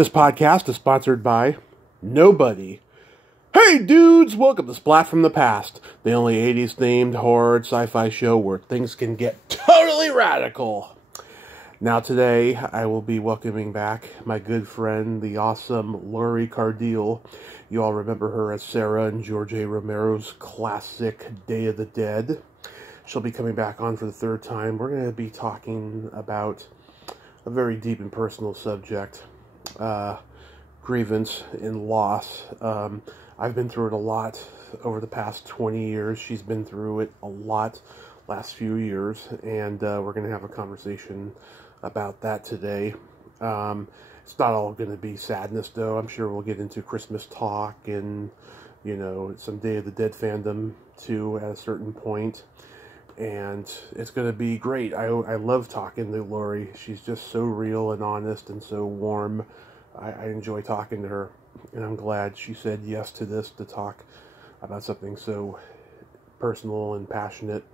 This podcast is sponsored by nobody. Hey dudes, welcome to Splat from the Past, the only 80s themed horror sci-fi show where things can get totally radical. Now today, I will be welcoming back my good friend, the awesome Lori Cardille. You all remember her as Sarah in George A. Romero's classic Day of the Dead. She'll be coming back on for the third time. We're going to be talking about a very deep and personal subject, grievance and loss. I've been through it a lot over the past 20 years. She's been through it a lot last few years, and we're going to have a conversation about that today. It's not all going to be sadness, though. I'm sure we'll get into Christmas talk and, you know, some Day of the Dead fandom, too, at a certain point. And it's going to be great. I love talking to Lori. She's just so real and honest and so warm. I enjoy talking to her, and I'm glad she said yes to this, to talk about something so personal and passionate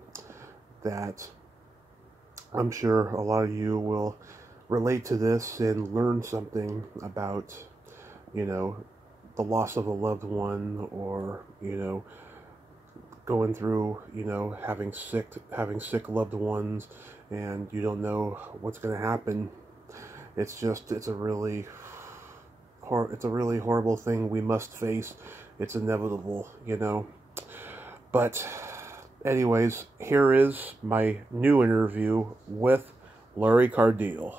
that I'm sure a lot of you will relate to this and learn something about, you know, the loss of a loved one, or, you know, going through, you know, having sick loved ones, and you don't know what's going to happen. It's a really horrible thing we must face. It's inevitable, you know. But anyways, here is my new interview with Lori Cardille.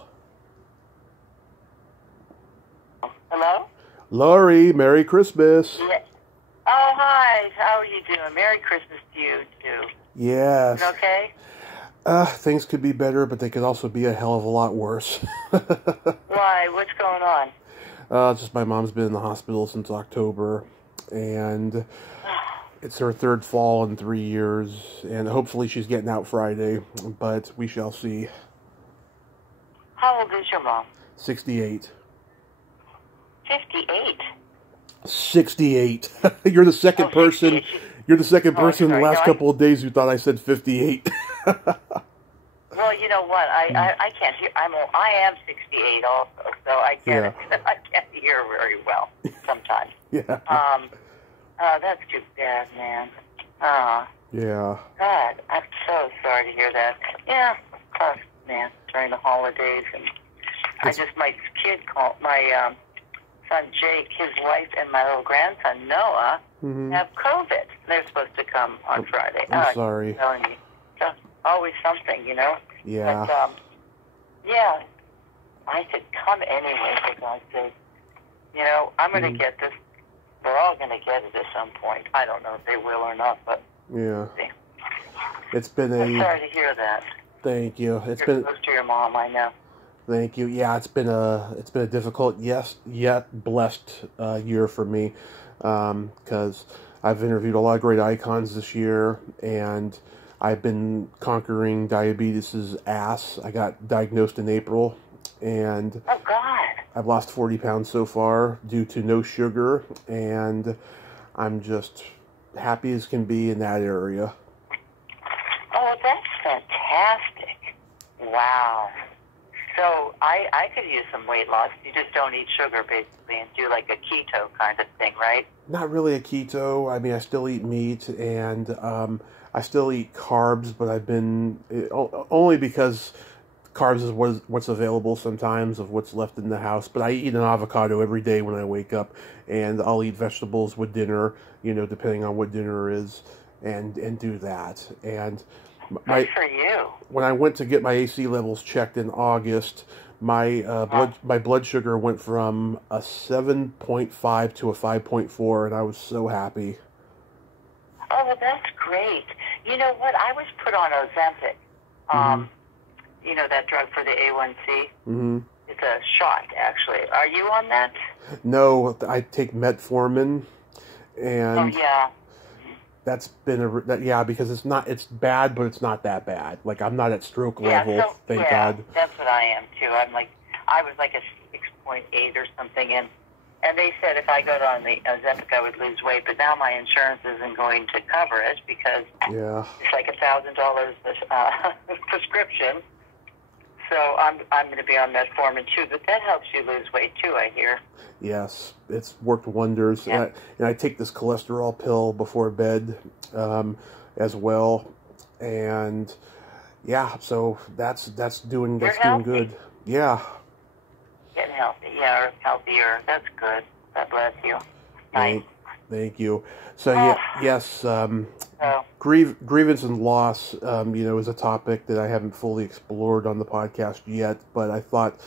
Hello? Lori, Merry Christmas. Yeah. Oh, hi. How are you doing? Merry Christmas to you, too. Yes. You okay? Things could be better, but they could also be a hell of a lot worse. Why? What's going on? Just my mom's been in the hospital since October, and it's her third fall in 3 years, and hopefully she's getting out Friday, but we shall see. How old is your mom? 68. 58? 68. You're the second person. You're the second person in the last couple of days who thought I said 58. Well, you know what? I can't hear. I am 68 also, so I can't hear very well sometimes. Yeah. That's too bad, man. Yeah. God, I'm so sorry to hear that. Yeah, tough, man. During the holidays, and my kid called my son Jake, his wife, and my little grandson Noah have COVID. They're supposed to come on Friday. I'm sorry. I'm telling you, just always something, you know. Yeah. But, yeah. I said, come anyway, for God's sake. You know, I'm going to get this. We're all going to get it at some point. I don't know if they will or not, but yeah. See. It's been I'm sorry to hear that. Thank you. You're close to your mom, I know. Thank you. Yeah, it's been a difficult, yet blessed year for me, because I've interviewed a lot of great icons this year, and I've been conquering diabetes' ass. I got diagnosed in April, and oh God, I've lost 40 pounds so far due to no sugar, and I'm just happy as can be in that area. Oh, that's fantastic! Wow. So I could use some weight loss. You just don't eat sugar, basically, and do like a keto kind of thing, right? Not really a keto. I mean, I still eat meat, and I still eat carbs, but I've been only because carbs is what's available sometimes of what's left in the house. But I eat an avocado every day when I wake up, and I'll eat vegetables with dinner, you know, depending on what dinner is, and do that. And good for you. When I went to get my AC levels checked in August, my blood sugar went from a 7.5 to a 5.4, and I was so happy. Oh, well, that's great. You know what? I was put on Ozempic. You know, that drug for the A1C? Mm-hmm. It's a shot, actually. Are you on that? No, I take metformin, and... Oh, yeah. That's been because it's bad, but it's not that bad. Like, I'm not at stroke level, thank God. That's what I am too. I was like a 6.8 or something, and they said if I got on the Ozempic I would lose weight, but now my insurance isn't going to cover it because it's like $1,000 prescription. So I'm going to be on metformin too, but that helps you lose weight too, I hear. Yes, it's worked wonders. Yeah. And I take this cholesterol pill before bed as well. And yeah, so that's doing good. Yeah. Getting healthy, yeah, or healthier. That's good. God bless you. Nice. Thank you. So yes, grievance and loss, is a topic that I haven't fully explored on the podcast yet. But I thought,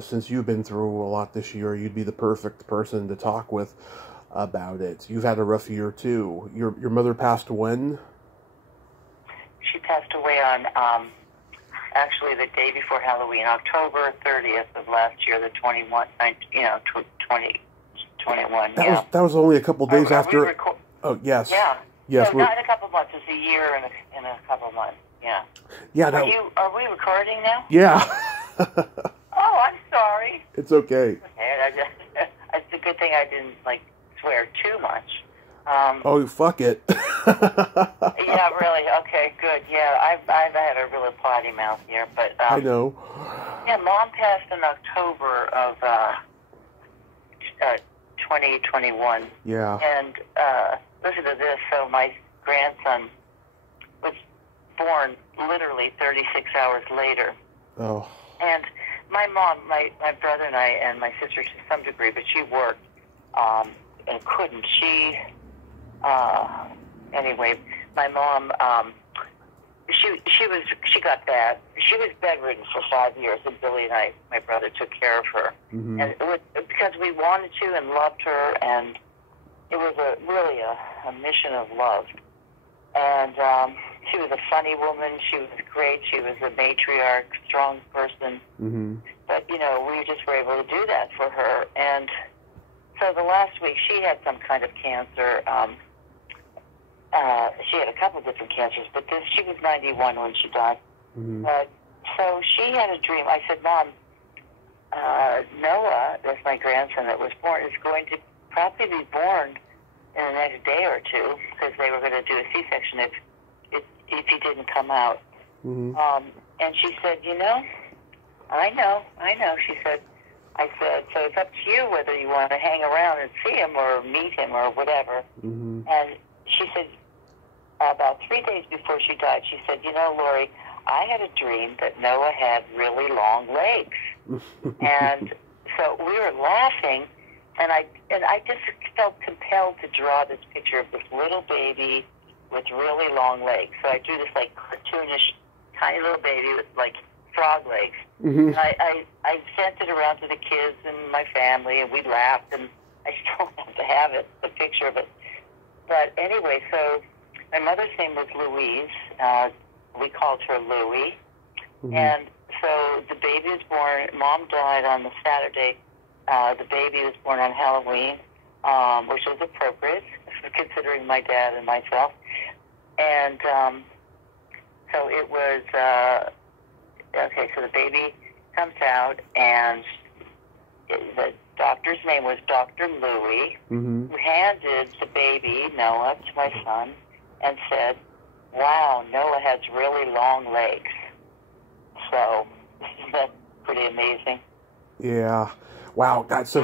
since you've been through a lot this year, you'd be the perfect person to talk with about it. You've had a rough year too. Your mother passed when? She passed away on actually the day before Halloween, October 30th of last year, the 2021. That was only a couple days after. Oh yes. Yeah. Yes. No, not in a couple months. It's a year and in a couple months. Yeah. Yeah. Are we recording now? Yeah. Oh, I'm sorry. It's okay. It's a good thing I didn't swear too much. Oh, fuck it. Yeah, really. Okay, good. Yeah, I've had a really potty mouth here, but I know. Yeah, Mom passed in October of 2021. Yeah. And listen to this. So my grandson was born literally 36 hours later. Oh. And my mom, my brother and I, and my sister to some degree, but she worked and couldn't. Anyway, my mom, she got bad. She was bedridden for 5 years, and Billy and I, my brother, took care of her. Mm-hmm. And it was because we wanted to and loved her, and it was really a mission of love. And she was a funny woman. She was great. She was a matriarch, strong person. Mm-hmm. But, we just were able to do that for her. And so the last week, she had some kind of cancer. She had a couple of different cancers, but she was 91 when she died. Mm-hmm. But so she had a dream. I said, Mom, Noah, that's my grandson that was born, is going to probably be born in the next day or two, because they were going to do a C-section if he didn't come out. Mm-hmm. And she said, I know. I said, so it's up to you whether you want to hang around and see him or meet him or whatever. Mm-hmm. And she said, about 3 days before she died, she said, Lori, I had a dream that Noah had really long legs. And so we were laughing, and I just felt compelled to draw this picture of this little baby with really long legs. So I drew this cartoonish, tiny little baby with frog legs. Mm-hmm. And I sent it around to the kids and my family, and we laughed, and I still have to have it, the picture of it. But anyway, so my mother's name was Louise. We called her Louie. Mm-hmm. And so the baby was born. Mom died on the Saturday. The baby was born on Halloween, which was appropriate, considering my dad and myself. And so it was, okay, so the baby comes out, and the doctor's name was Dr. Louie, mm-hmm. who handed the baby, Noah, to my son, and said, wow, Noah has really long legs. So, that's pretty amazing. Yeah. Wow. God, so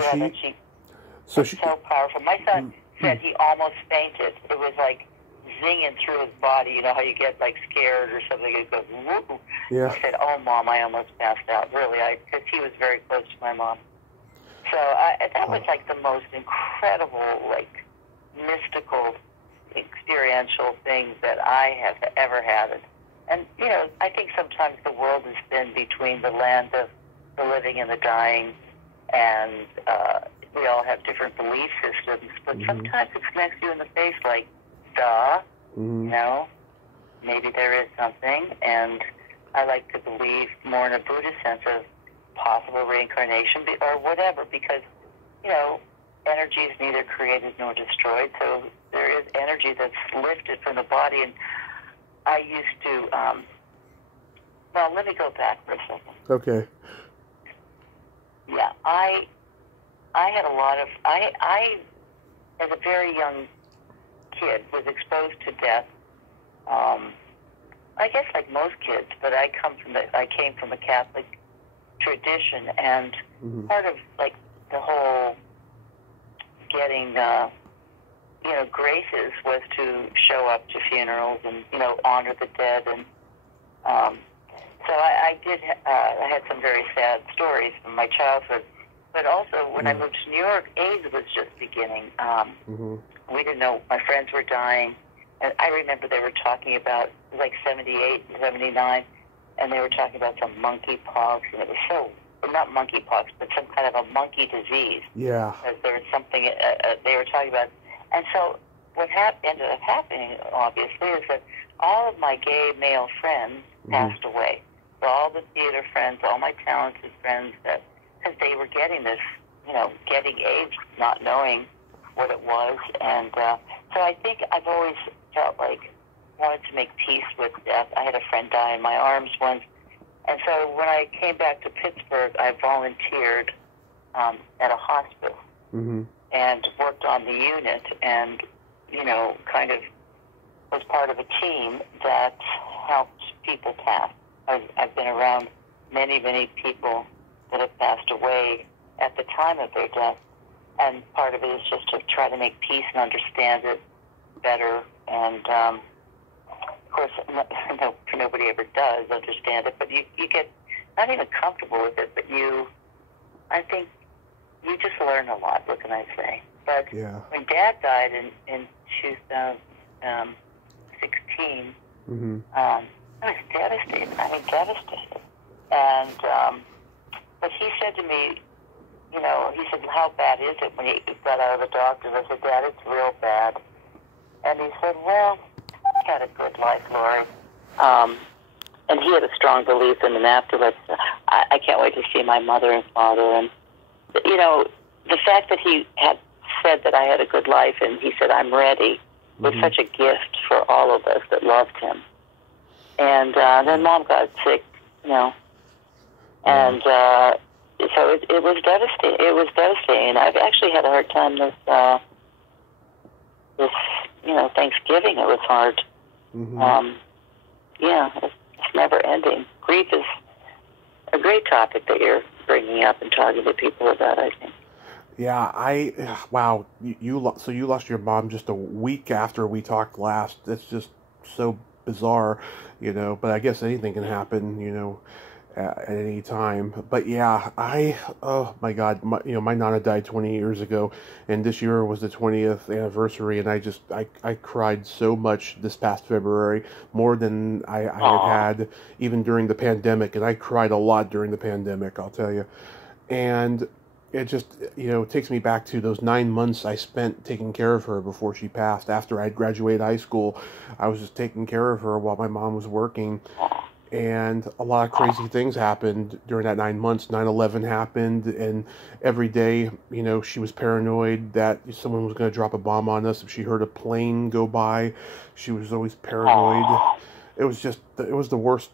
so powerful. My son said he almost fainted. It was zinging through his body. You know how you get scared or something? It goes, woo. Yeah. He said, oh, Mom, I almost passed out. Really, because he was very close to my mom. So that was the most incredible, mystical, experiential thing that I have ever had. And, I think sometimes the world has been between the land of the living and the dying, and we all have different belief systems, but mm-hmm. sometimes it smacks you in the face duh, mm-hmm. Maybe there is something, and I like to believe more in a Buddhist sense of possible reincarnation or whatever, because, energy is neither created nor destroyed, so there is energy that's lifted from the body. And I used to, well, let me go back for a second. Okay. Yeah, I had a lot of, I as a very young kid, was exposed to death. I guess like most kids, but I came from a Catholic tradition, and part of like the whole getting graces was to show up to funerals and honor the dead, and so I had some very sad stories from my childhood. But also, when I moved to New York, AIDS was just beginning. We didn't know. My friends were dying. And I remember they were talking about, like, 78, 79, and they were talking about some monkeypox. And it was not monkeypox, but some kind of a monkey disease. Yeah. Because there was something they were talking about. And so what ended up happening, obviously, is that all of my gay male friends passed away. So all the theater friends, all my talented friends, because they were getting this, getting AIDS, not knowing what it was. And so I think I've always felt like I wanted to make peace with death. I had a friend die in my arms once. And so when I came back to Pittsburgh, I volunteered at a hospice and worked on the unit and, kind of was part of a team that helped people pass. I've been around many, many people that have passed away at the time of their death, and part of it is just to try to make peace and understand it better. And of course, nobody ever does understand it, but you get not even comfortable with it, but I think you just learn a lot. What can I say? But when Dad died in 2016, I was devastated. Devastated. And but he said to me, he said, "How bad is it when you got out of the doctors?" I said, "Dad, it's real bad." And he said, "Well, I had a good life, Lori." And he had a strong belief in an afterlife. I can't wait to see my mother and father. And, the fact that he had said that I had a good life and he said, "I'm ready," was such a gift for all of us that loved him. And then Mom got sick, and so it was devastating. It was devastating. I've actually had a hard time this Thanksgiving. It was hard. It's never ending. Grief is a great topic that you're bringing up and talking to people about, I think. Yeah, wow. So you lost your mom just a week after we talked last. It's just so bizarre, but I guess anything can happen, at any time. But yeah, oh my God, my Nana died 20 years ago, and this year was the 20th anniversary, and I cried so much this past February, more than I had even during the pandemic, and I cried a lot during the pandemic, I'll tell you. And it just, takes me back to those 9 months I spent taking care of her before she passed. After I'd graduated high school, I was just taking care of her while my mom was working. And a lot of crazy things happened during that 9 months. 9/11 happened, and every day, she was paranoid that someone was going to drop a bomb on us. If she heard a plane go by, she was always paranoid. It was the worst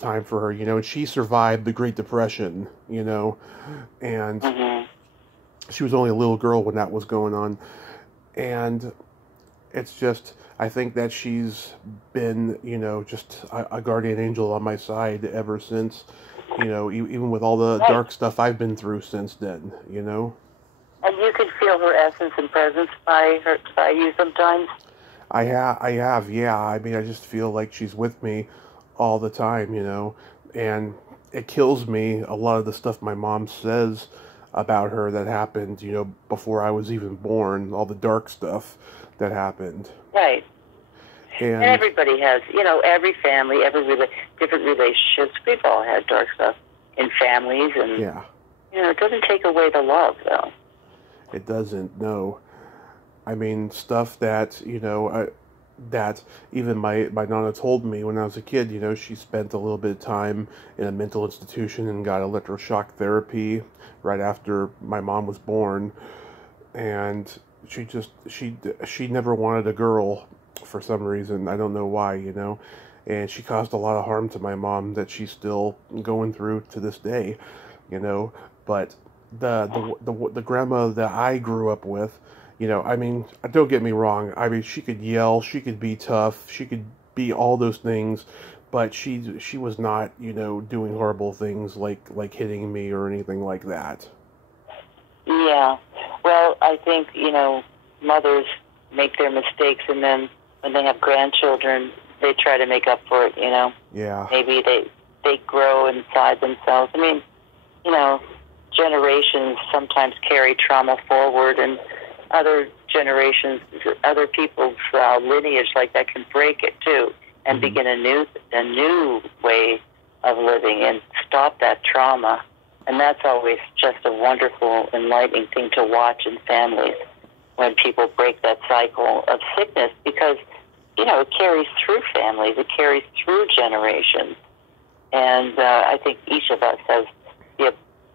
time for her, and she survived the Great Depression, and she was only a little girl when that was going on. And it's just, I think that she's been, just a guardian angel on my side ever since, even with all the dark stuff I've been through since then, And you can feel her essence and presence by you sometimes? I have, yeah. I mean, I just feel like she's with me all the time, and it kills me, a lot of the stuff my mom says about her that happened, before I was even born, all the dark stuff that happened. Right. And everybody has, every family, different relationships. We've all had dark stuff in families, and it doesn't take away the love, though. It doesn't. No. I mean, stuff that that even my Nana told me when I was a kid. She spent a little bit of time in a mental institution and got electroshock therapy right after my mom was born, and she never wanted a girl. For some reason, I don't know why, and she caused a lot of harm to my mom that she's still going through to this day, but the grandma that I grew up with, I mean, don't get me wrong, I mean, she could yell, she could be tough, she could be all those things, but she was not, doing horrible things like hitting me or anything like that. Yeah. Well, I think, mothers make their mistakes, and then when they have grandchildren, they try to make up for it, Yeah. Maybe they grow inside themselves. I mean, generations sometimes carry trauma forward, and other generations, other people's lineage like that can break it too, and begin a new way of living and stop that trauma. And that's always just a wonderful, enlightening thing to watch in families when people break that cycle of sickness, because it carries through families, it carries through generations, and I think each of us has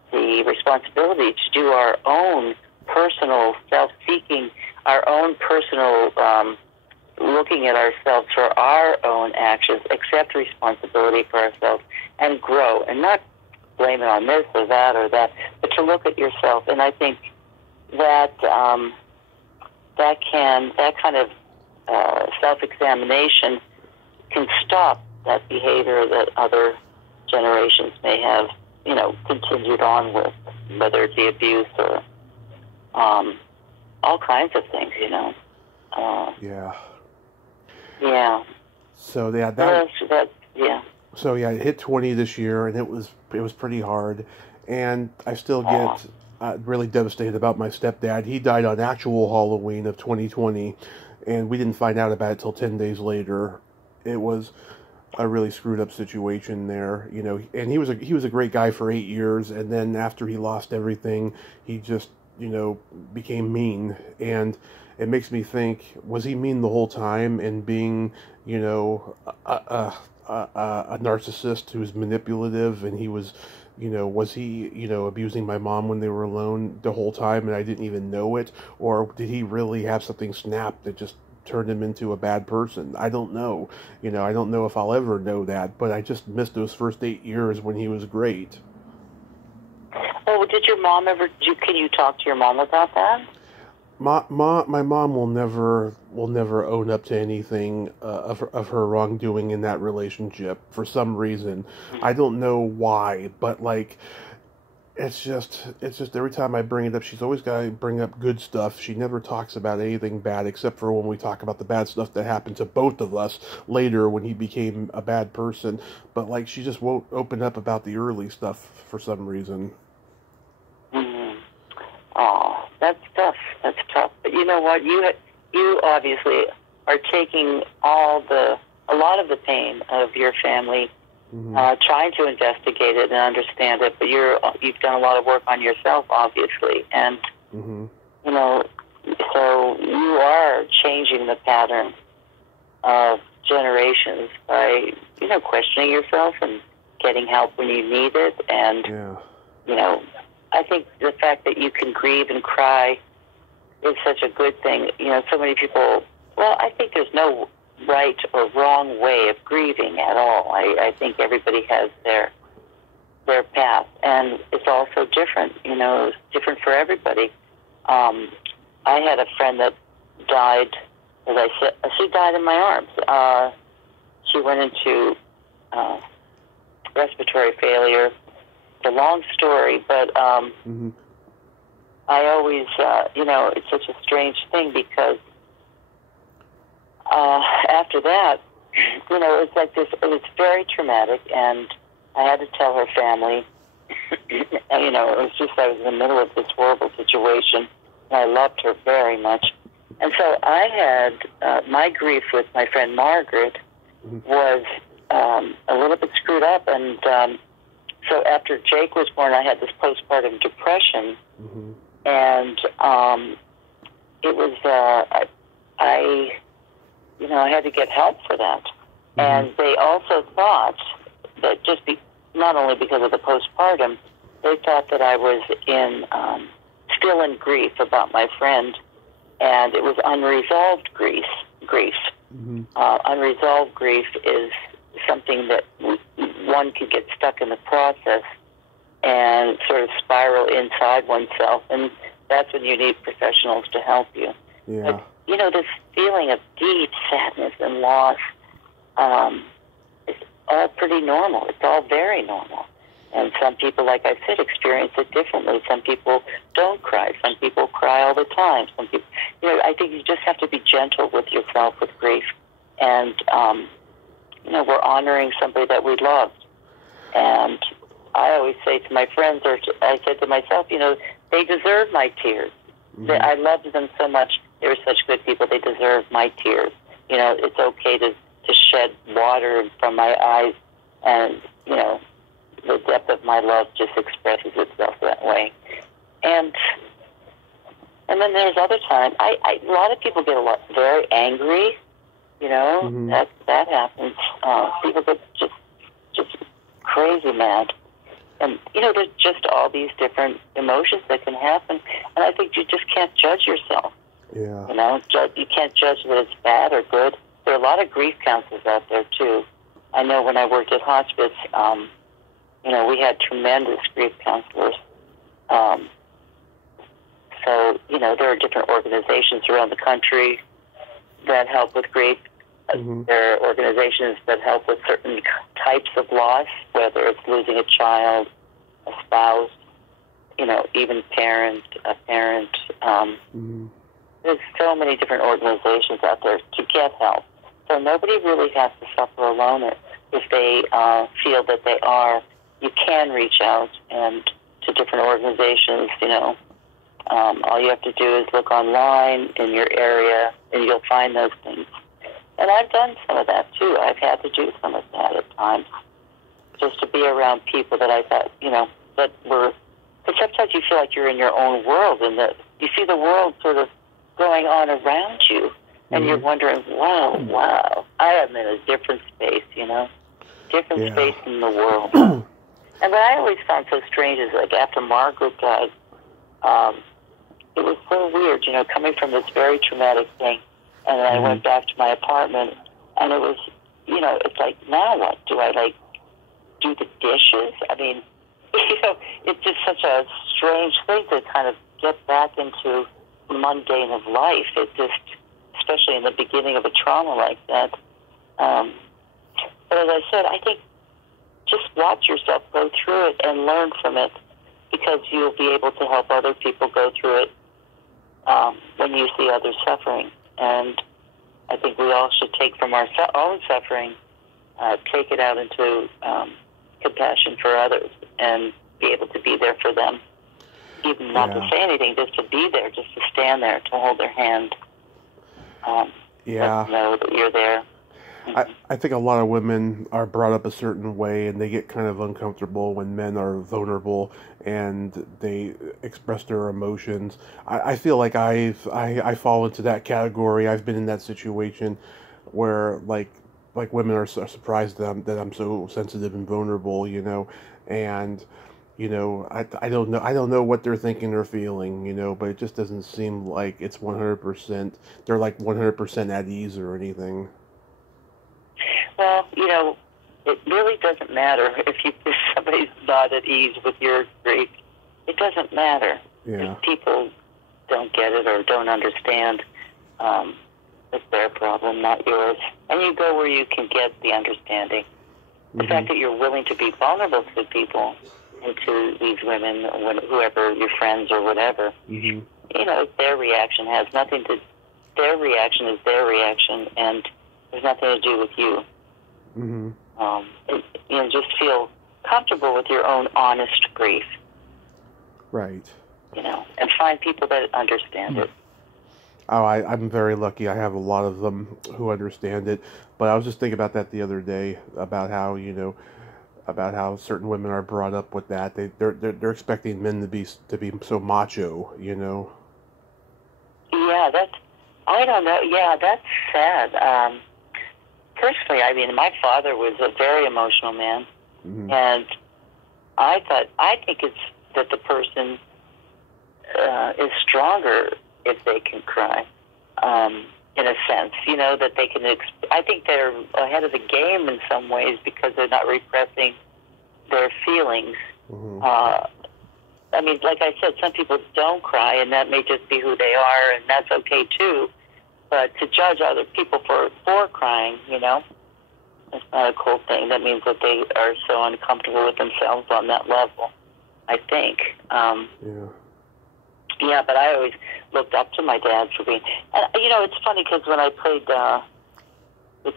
the responsibility to do our own personal self-seeking, our own personal looking at ourselves for our own actions, accept responsibility for ourselves, and grow, and not blame it on this or that, but to look at yourself. And I think that that kind of self-examination can stop that behavior that other generations may have, continued on with, whether it be abuse or all kinds of things, Yeah. Yeah. So yeah, yeah. So yeah, I hit 20 this year, and it was pretty hard, and I still get really devastated about my stepdad. He died on actual Halloween of 2020, and we didn't find out about it till 10 days later. It was a really screwed up situation there, and he was a great guy for 8 years, and then after he lost everything, he just, became mean. And it makes me think, was he mean the whole time, and being, a narcissist who's manipulative, and he was, was he, abusing my mom when they were alone the whole time and I didn't even know it? Or did he really have something snap that just turned him into a bad person? I don't know. I don't know if I'll ever know that, but I just missed those first 8 years when he was great. Oh, did your mom can you talk to your mom about that? My mom will never own up to anything of her wrongdoing in that relationship for some reason. I don't know why, but it's just every time I bring it up, she's always got to bring up good stuff. She never talks about anything bad, except for when we talk about the bad stuff that happened to both of us later when he became a bad person. But she just won't open up about the early stuff for some reason. Oh, that's tough. That's tough. But you know what? You obviously are taking a lot of the pain of your family, trying to investigate it and understand it. But you've done a lot of work on yourself, obviously, and so you are changing the pattern of generations by questioning yourself and getting help when you need it, and I think the fact that you can grieve and cry is such a good thing. So many people, I think there's no right or wrong way of grieving at all. I think everybody has their path, and it's also different. It's different for everybody. I had a friend that died, as I said, she died in my arms. She went into respiratory failure. It's a long story, but I always, it's such a strange thing, because after that, it's like this. It was very traumatic, and I had to tell her family. It was just I was in the middle of this horrible situation, and I loved her very much. And so I had my grief with my friend Margaret was a little bit screwed up, and so after Jake was born, I had this postpartum depression, and it was I had to get help for that. And they also thought that not only because of the postpartum, they thought that I was still in grief about my friend, and it was unresolved grief. Unresolved grief is something that one could get stuck in the process and sort of spiral inside oneself, and that's when you need professionals to help you. Yeah. But, this feeling of deep sadness and loss, it's all pretty normal. It's all very normal. And some people, like I said, experience it differently. Some people don't cry. Some people cry all the time. Some people, I think you just have to be gentle with yourself with grief. And, we're honoring somebody that we loved. And I always say to my friends, or I said to myself, they deserve my tears. Mm-hmm. I loved them so much. They were such good people. They deserve my tears. It's okay to shed water from my eyes, and, the depth of my love just expresses itself that way. And then there's other times. A lot of people get very angry. Mm-hmm. that happens. People get just crazy mad. And, there's just all these different emotions that can happen. And I think you just can't judge yourself. Yeah. You can't judge that it's bad or good. There are a lot of grief counselors out there, too. I know when I worked at hospice, we had tremendous grief counselors. So, there are different organizations around the country that help with grief. Mm-hmm. There are organizations that help with certain types of loss, whether it's losing a child, a spouse, even a parent. Mm-hmm. There's so many different organizations out there to get help. So nobody really has to suffer alone. If they feel that they are, you can reach out and to different organizations, all you have to do is look online in your area, and you'll find those things. And I've done some of that, too. I've had to do some of that at times, just to be around people that I thought, that were... Because sometimes you feel like you're in your own world, and that you see the world sort of going on around you, and you're wondering, wow, I am in a different space, different space in the world. And what I always found so strange is, like, after Margaret died, it was so weird, coming from this very traumatic thing. And then I went back to my apartment, and it was, it's like, now what? Do I, do the dishes? I mean, it's just such a strange thing to kind of get back into the mundane of life. It just, especially in the beginning of a trauma like that. But as I said, I think just watch yourself go through it and learn from it, because you'll be able to help other people go through it when you see others suffering. And I think we all should take from our own suffering, take it out into compassion for others, and be able to be there for them. Even not to say anything, just to be there, just to stand there, to hold their hand. Let them know that you're there. I think a lot of women are brought up a certain way, and they get kind of uncomfortable when men are vulnerable and they express their emotions. I feel like I fall into that category. I've been in that situation where like women are surprised that I'm so sensitive and vulnerable, and I don't know what they're thinking or feeling, but it just doesn't seem like it's 100%. They're like 100% at ease or anything. Well, it really doesn't matter if somebody's not at ease with your grief. It doesn't matter. Yeah. If people don't get it or don't understand, it's their problem, not yours. And you go where you can get the understanding. The fact that you're willing to be vulnerable to people and to these women, whoever, your friends or whatever, their reaction has nothing to... Their reaction is their reaction, and there's nothing to do with you. Just feel comfortable with your own honest grief. Right. And find people that understand it. Oh, I'm very lucky. I have a lot of them who understand it. But I was just thinking about that the other day, about how, about how certain women are brought up with that. They're expecting men to be so macho, Yeah, I don't know. Yeah, that's sad. Personally, I mean, my father was a very emotional man, and I think it's that the person is stronger if they can cry, in a sense, that they can, I think they're ahead of the game in some ways because they're not repressing their feelings. I mean, like I said, some people don't cry, and that may just be who they are, and that's okay too. But to judge other people for crying, It's not a cool thing. That means that they are so uncomfortable with themselves on that level, I think. Yeah, but I always looked up to my dad for being... And, it's funny because when I played the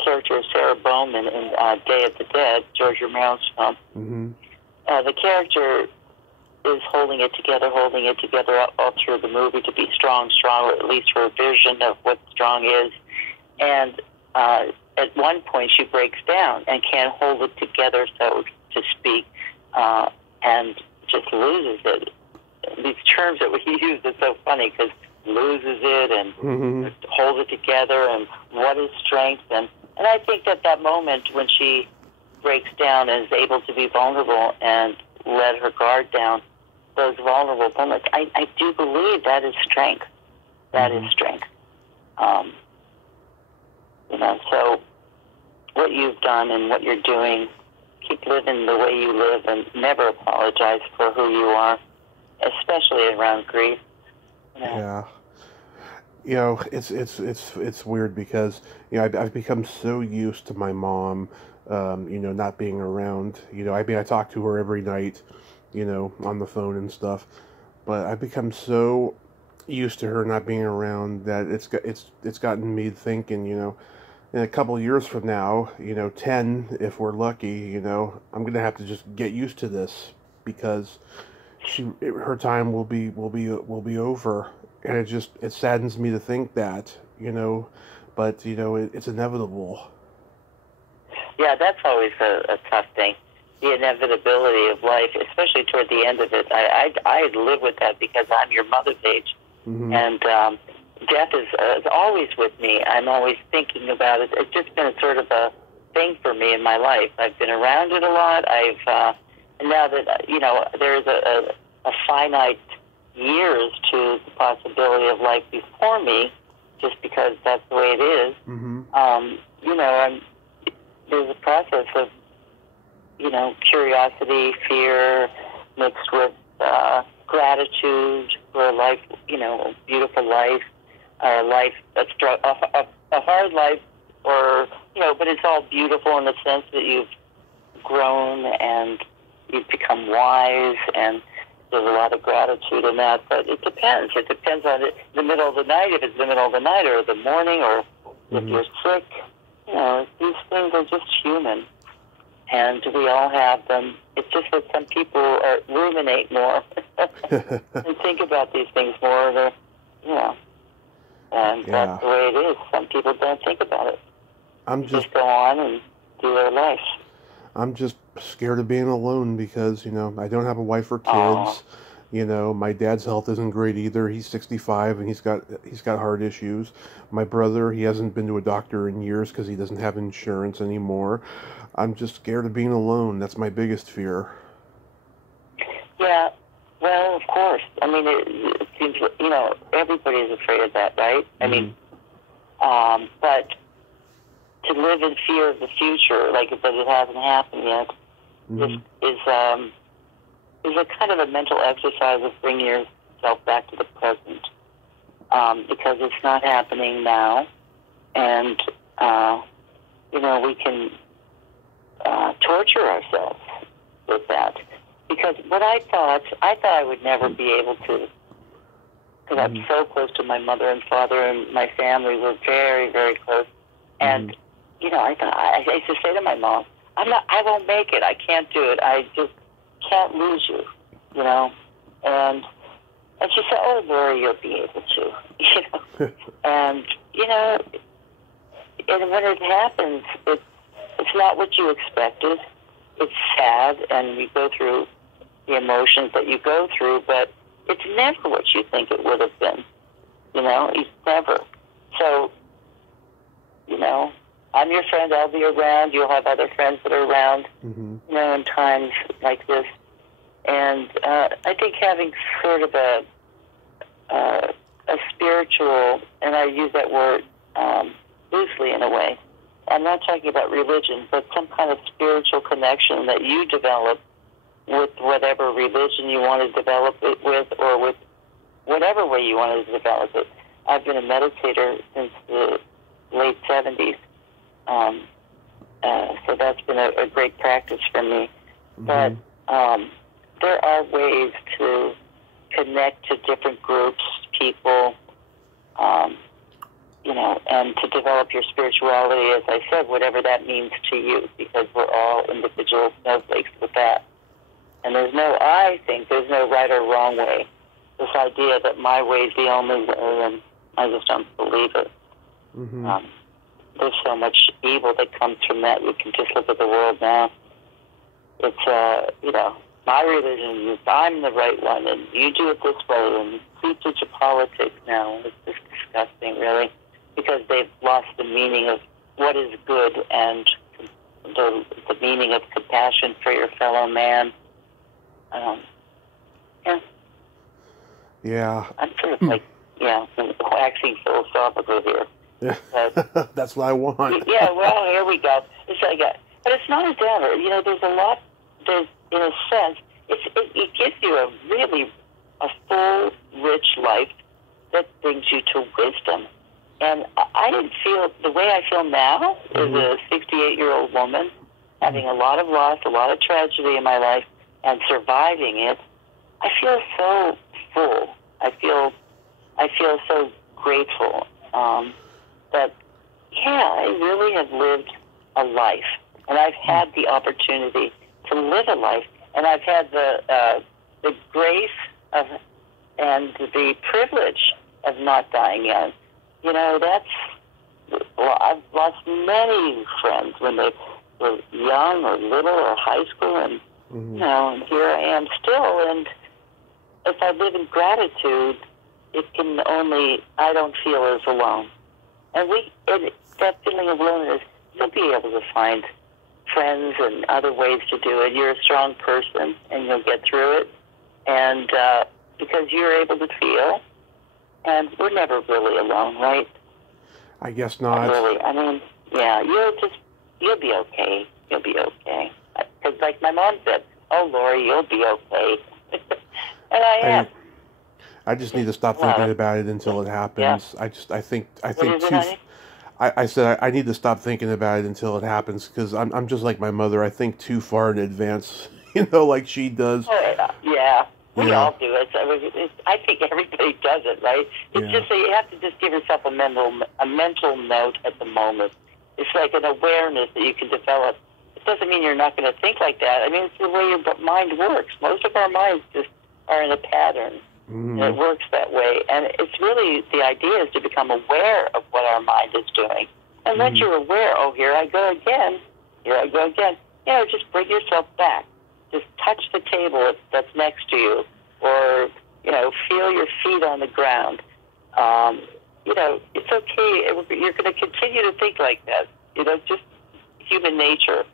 character of Sarah Bowman in Day of the Dead, George Romero's film, the character is holding it together all through the movie to be strong, or at least her vision of what strong is. And at one point she breaks down and can't hold it together, so to speak, and just loses it. These terms that we use are so funny because loses it and holds it together and what is strength. And I think that moment when she breaks down and is able to be vulnerable and let her guard down, those vulnerable moments, I do believe that is strength. That is strength. So what you've done and what you're doing, keep living the way you live and never apologize for who you are, especially around grief. Yeah. It's weird because, I've become so used to my mom, not being around. I talk to her every night, on the phone and stuff, but I've become so used to her not being around that it's gotten me thinking, in a couple of years from now, 10 if we're lucky, I'm going to have to just get used to this because her time will be over, and it saddens me to think that, but it's inevitable. Yeah, that's always a tough thing, the inevitability of life, especially toward the end of it. I live with that because I'm your mother's age, and death is always with me. I'm always thinking about it. It's just been sort of a thing for me in my life. I've been around it a lot. And now that, there's a finite years to the possibility of life before me, just because that's the way it is, there's a process of, curiosity, fear, mixed with gratitude for a life, a beautiful life, a life that's a hard life, or, but it's all beautiful in the sense that you've grown and you've become wise, and there's a lot of gratitude in that. But it depends. It depends on the middle of the night, if it's the middle of the night or the morning, or if you're sick. These things are just human, and we all have them. It's just that some people ruminate more and think about these things more. And that's the way it is. Some people don't think about it. Just go on and do their life. I'm just scared of being alone because, I don't have a wife or kids. My dad's health isn't great either. He's 65 and he's got heart issues. My brother, he hasn't been to a doctor in years because he doesn't have insurance anymore. I'm just scared of being alone. That's my biggest fear. Yeah, well, of course. I mean, it seems, everybody's afraid of that, right? I mean, but to live in fear of the future, like that it hasn't happened yet, is a kind of a mental exercise of bringing yourself back to the present, because it's not happening now, and we can torture ourselves with that. Because what I thought I would never be able to, because I'm so close to my mother and father, and my family were very, very close, and I used to say to my mom, I won't make it. I can't do it. I just can't lose you, And she said, "Oh, Lori, you'll be able to," And and when it happens, it's not what you expected. It's sad, and you go through the emotions that you go through, but it's never what you think it would have been. It's never. So, I'm your friend. I'll be around. You'll have other friends that are around, in times like this. And I think having sort of a spiritual, and I use that word loosely in a way, I'm not talking about religion, but some kind of spiritual connection that you develop with whatever religion you want to develop it with, or with whatever way you want to develop it. I've been a meditator since the late 70s, So that's been a great practice for me. Mm-hmm. But there are ways to connect to different groups, people, and to develop your spirituality, as I said, whatever that means to you, because we're all individual snowflakes with that. And I think there's no right or wrong way. This idea that my way is the only way, and I just don't believe it. Mm-hmm. There's so much evil that comes from that. You can just look at the world now. It's, my religion is I'm the right one, and you do it this way, and creeps into politics now. It's just disgusting, really, because they've lost the meaning of what is good and the meaning of compassion for your fellow man. Yeah. I'm sort of waxing philosophical here. Yeah. But, that's what I want. Yeah, well, here we go. It's like but it's not a downer. There's a lot. There's, in a sense, it gives you a full, rich life that brings you to wisdom. And I didn't feel the way I feel now as a 68-year-old woman, having a lot of loss, a lot of tragedy in my life, and surviving it. I feel so full. I feel so grateful that, I really have lived a life, and I've had the opportunity to live a life, and I've had the grace of and the privilege of not dying young. I've lost many friends when they were young or little or high school, and and here I am still. And if I live in gratitude, I don't feel as alone. And that feeling of loneliness, you'll be able to find friends and other ways to do it. You're a strong person, and you'll get through it. And because you're able to feel, and we're never really alone, right? I guess not. Really, you'll be okay. You'll be okay. Because like my mom said, "Oh, Lori, you'll be okay." And I am. I just need to stop thinking about it until it happens. Yeah. I think I said I need to stop thinking about it until it happens, because I'm just like my mother. I think too far in advance, like she does. Yeah. We all do it. I think everybody does it, right? It's just that you have to just give yourself a mental note at the moment. It's like an awareness that you can develop. It doesn't mean you're not going to think like that. I mean, it's the way your mind works. Most of our minds just are in a pattern. And it works that way. And it's really, the idea is to become aware of what our mind is doing. And once you're aware, here I go again. Just bring yourself back. Just touch the table that's next to you, or, feel your feet on the ground. It's okay. You're going to continue to think like that. Just human nature.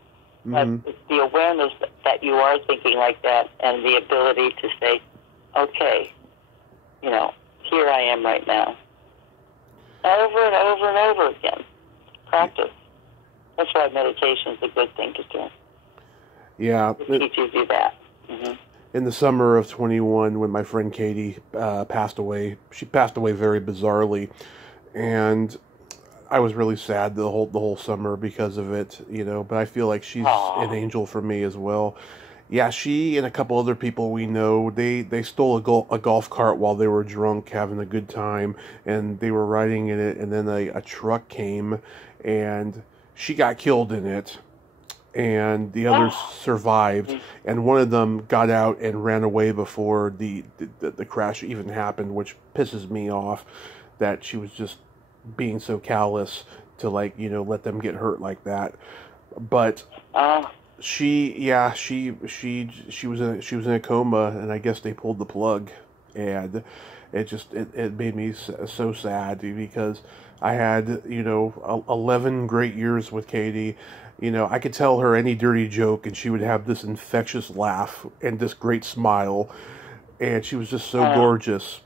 But it's the awareness that you are thinking like that, and the ability to say, okay, here I am right now. Over and over and over again. Practice. That's why meditation is a good thing to do. Yeah. It teaches you that. In the summer of 21, when my friend Katie passed away, she passed away very bizarrely, and I was really sad the whole summer because of it, but I feel like she's an angel for me as well. Yeah, she and a couple other people we know, they stole a golf cart while they were drunk, having a good time, and they were riding in it, and then a truck came, and she got killed in it, and the others survived, and one of them got out and ran away before the crash even happened, which pisses me off, that she was just being so callous to let them get hurt like that. But she was in a coma, and I guess they pulled the plug, and it made me so sad, because I had 11 great years with Katie. I could tell her any dirty joke, and she would have this infectious laugh and this great smile, and she was just so gorgeous.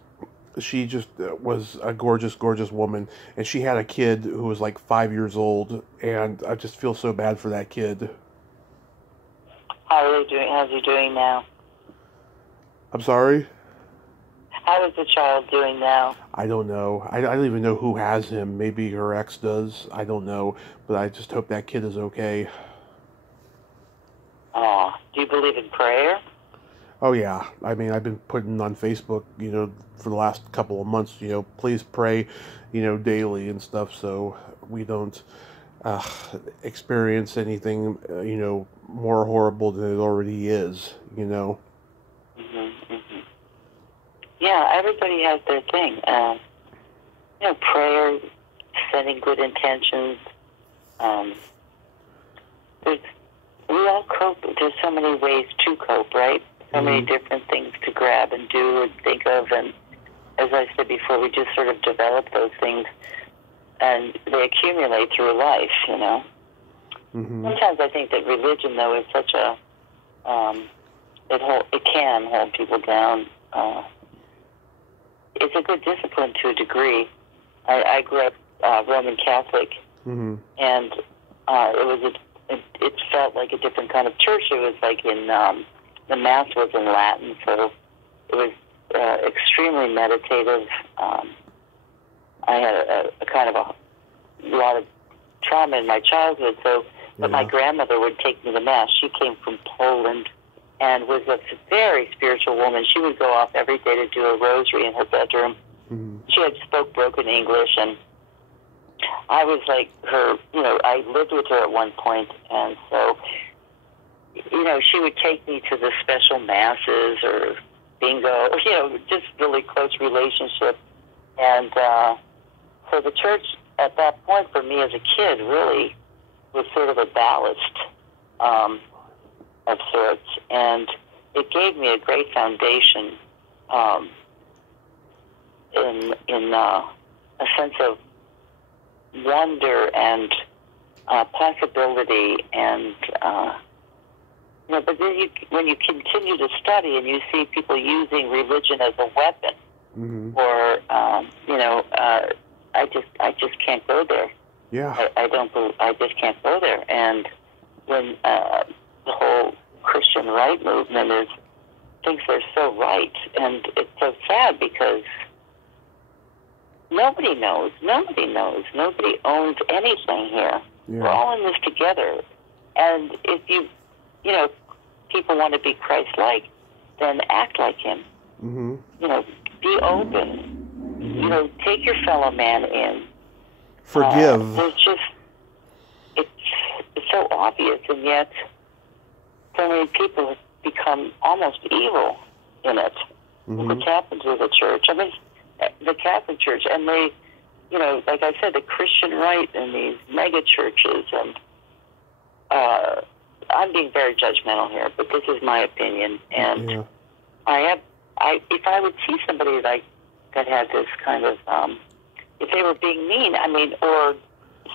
She just was a gorgeous, gorgeous woman, and she had a kid who was like 5 years old, and I just feel so bad for that kid. How are they doing? How's he doing now? I'm sorry? How is the child doing now? I don't know. I don't even know who has him. Maybe her ex does. I don't know. But I just hope that kid is okay. Oh, do you believe in prayer? Oh, yeah. I mean, I've been putting on Facebook, for the last couple of months, please pray, daily and stuff so we don't experience anything, more horrible than it already is, Mm-hmm, mm-hmm. Yeah, everybody has their thing. Prayer, setting good intentions. We all cope. There's so many ways to cope, right? So many different things to grab and do and think of. And as I said before, we just sort of develop those things, and they accumulate through life, Mm-hmm. Sometimes I think that religion, though, is such a, it can hold people down. It's a good discipline to a degree. I grew up Roman Catholic, Mm-hmm. and it felt like a different kind of church. It was like the Mass was in Latin, so it was extremely meditative. I had a kind of a lot of trauma in my childhood, but my grandmother would take me to Mass. She came from Poland and was a very spiritual woman. She would go off every day to do a rosary in her bedroom. Mm-hmm. She had spoke broken English, and I was like her, I lived with her at one point, and so, she would take me to the special masses or bingo, just really close relationship. And so the church at that point for me as a kid really was sort of a ballast of sorts, and it gave me a great foundation in a sense of wonder and possibility, and but then when you continue to study and you see people using religion as a weapon, Mm-hmm. or I just can't go there. Yeah. I just can't go there. And when the whole Christian right movement thinks they're so right, and it's so sad because nobody knows. Nobody owns anything here. Yeah. We're all in this together. And if people want to be Christ-like, then act like him. Mm-hmm. Be open. Mm-hmm. Take your fellow man in. Forgive. It's so obvious, and yet so many people have become almost evil in it. Mm-hmm. What's happened to the church? I mean, the Catholic Church, and they, like I said, the Christian right and these mega churches, and I'm being very judgmental here, but this is my opinion, and Yeah. if I would see somebody that had this kind of, if they were being mean, or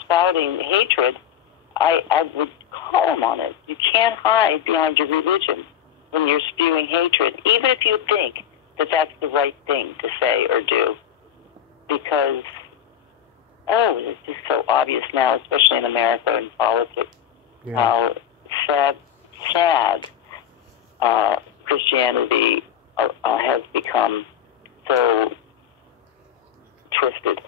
spouting hatred, I would call them on it. You can't hide behind your religion when you're spewing hatred, even if you think that that's the right thing to say or do, because, it's just so obvious now, especially in America and politics, how sad Christianity has become so twisted.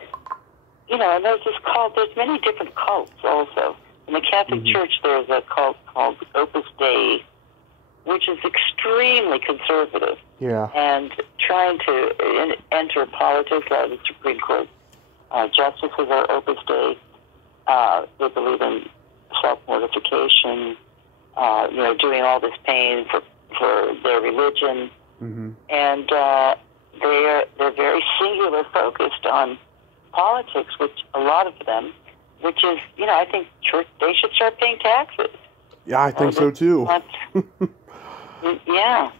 And there's many different cults also. In the Catholic Church, there's a cult called Opus Dei, which is extremely conservative. Yeah. And trying to enter politics, like the Supreme Court justices are Opus Dei. They believe in self-mortification, doing all this pain for their religion. Mm-hmm. And they're very singular focused on politics, which a lot of them, which is, I think they should start paying taxes. Yeah, I think so too. Yeah,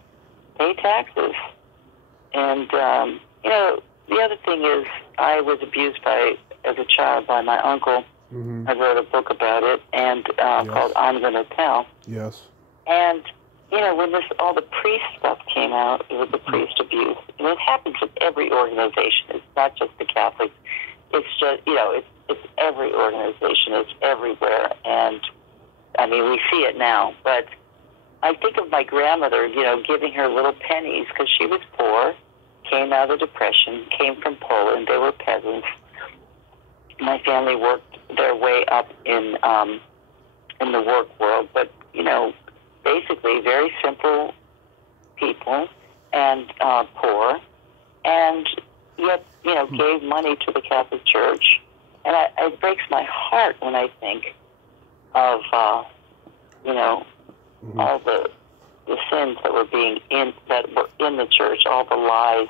pay taxes. And, the other thing is I was abused as a child by my uncle. Mm-hmm. I wrote a book about it, and called I'm Gonna Tell. Yes. And, when all the priest stuff came out, it was the priest abuse. And it happens in every organization. It's not just the Catholics. It's just, it's every organization. It's everywhere. And, we see it now. But I think of my grandmother, giving her little pennies because she was poor came out of depression, came from Poland. They were peasants. My family worked their way up in the work world, but, you know, basically very simple people and poor, and yet, you know, gave money to the Catholic Church. And it breaks my heart when I think of, you know, all the sins that were in the church, all the lies,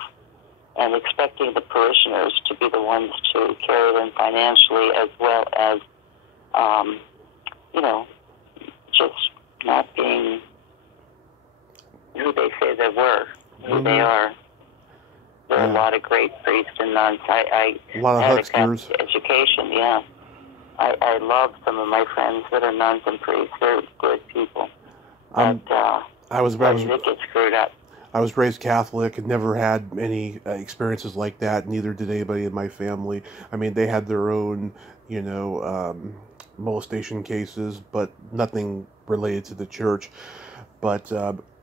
and expecting the parishioners to be the ones to carry them financially, as well as, you know, just not being who they say they were, who they are. There are a lot of great priests and nuns. I a lot of had hucksters. a education, yeah. I love some of my friends that are nuns and priests. They're good people. But I was it gets screwed up. I was raised Catholic and never had any experiences like that. Neither did anybody in my family. I mean, they had their own, you know, molestation cases, but nothing related to the church. But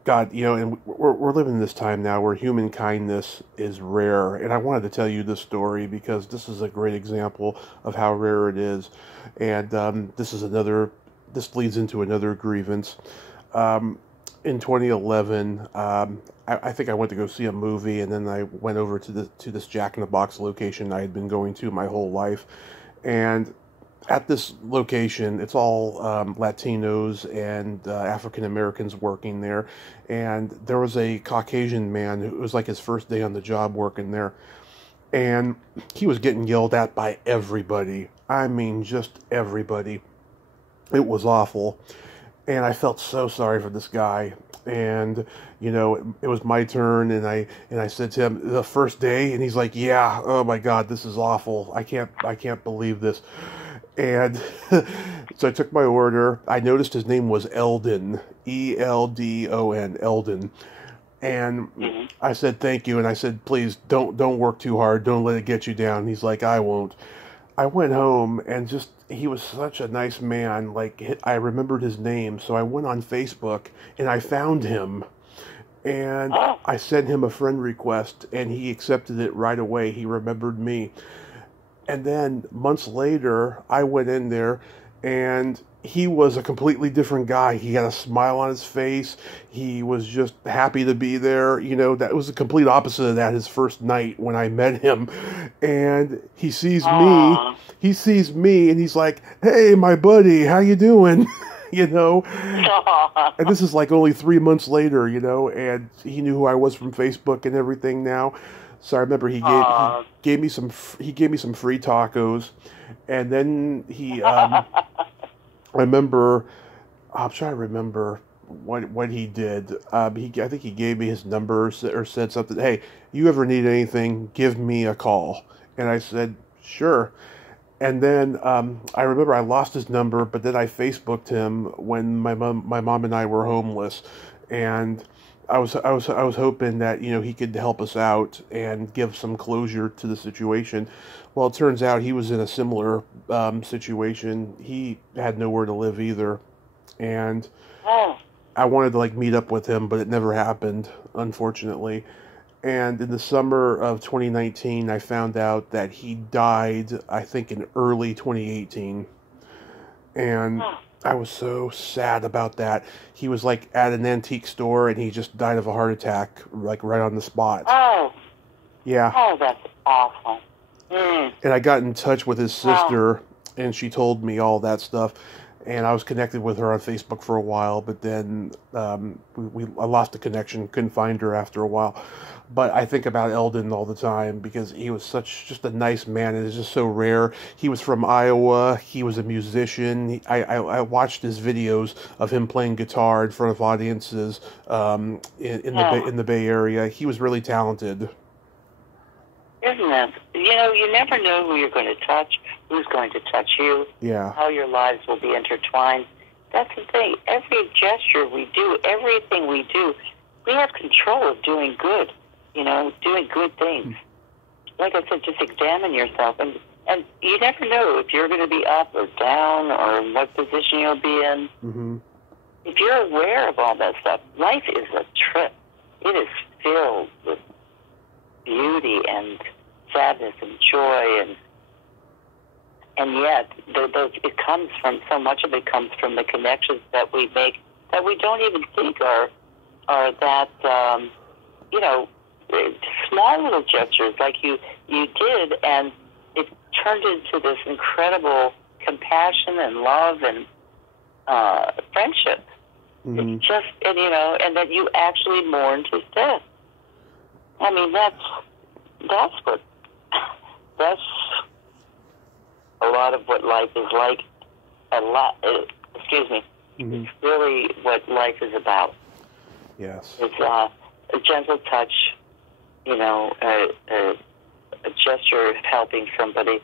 God, you know, and we're living in this time now where human kindness is rare. And I wanted to tell you this story because this is a great example of how rare it is. And this leads into another grievance. In 2011, I think I went to go see a movie, and then I went over to this Jack in the Box location I had been going to my whole life. And at this location, it's all Latinos and African Americans working there. And there was a Caucasian man who was like his first day on the job working there. And he was getting yelled at by everybody. I mean, just everybody. It was awful. And I felt so sorry for this guy. And, you know, it was my turn, and I said to him, the first day, and he's like, yeah, oh my God, this is awful. I can't believe this. And so I took my order. I noticed his name was Eldon, Eldon, Eldon. And I said, thank you. And I said, please don't work too hard. Don't let it get you down. And he's like, I won't. I went home, and just, he was such a nice man. Like, I remembered his name. So I went on Facebook and I found him, and I sent him a friend request, and he accepted it right away. He remembered me. And then months later, I went in there, and he was a completely different guy. He had a smile on his face. He was just happy to be there. You know, that was the complete opposite of that his first night when I met him. And he sees me, and he's like, hey, my buddy, how you doing? You know, and this is like only 3 months later, you know, and he knew who I was from Facebook and everything now. So I remember he gave me some free tacos, and then I'm trying to remember what he did. I think he gave me his number or said something. Hey, you ever need anything, give me a call. And I said, sure. And then I remember I lost his number, but then I Facebooked him when my mom and I were homeless, and I was hoping that, you know, he could help us out and give some closure to the situation. Well, it turns out he was in a similar situation. He had nowhere to live either, and I wanted to like meet up with him, but it never happened, unfortunately. And in the summer of 2019, I found out that he died, I think, in early 2018. And I was so sad about that. He was like at an antique store, and he just died of a heart attack, like right on the spot. Oh. Yeah. Oh, that's awful. And I got in touch with his sister, and she told me all that stuff. And I was connected with her on Facebook for a while, but then I lost the connection, couldn't find her after a while. But I think about Eldon all the time because he was just a nice man, and it's just so rare. He was from Iowa. He was a musician. I watched his videos of him playing guitar in front of audiences in the Bay Area. He was really talented. Isn't it? You know, you never know who you're going to touch, who's going to touch you, how your lives will be intertwined. That's the thing. Every gesture we do, everything we do, we have control of doing good, you know, doing good things. Like I said, just examine yourself. And you never know if you're going to be up or down or in what position you'll be in. Mm-hmm. If you're aware of all that stuff, life is a trip. It is filled with beauty and sadness and joy, and yet it comes from, so much of it comes from the connections that we make that we don't even think are that small little gestures like you did, and it turned into this incredible compassion and love and friendship. Mm-hmm. It's just, and that you actually mourned his death. I mean, that's a lot of what life is like. Mm-hmm. It's really what life is about. Yes. It's a gentle touch, a gesture of helping somebody.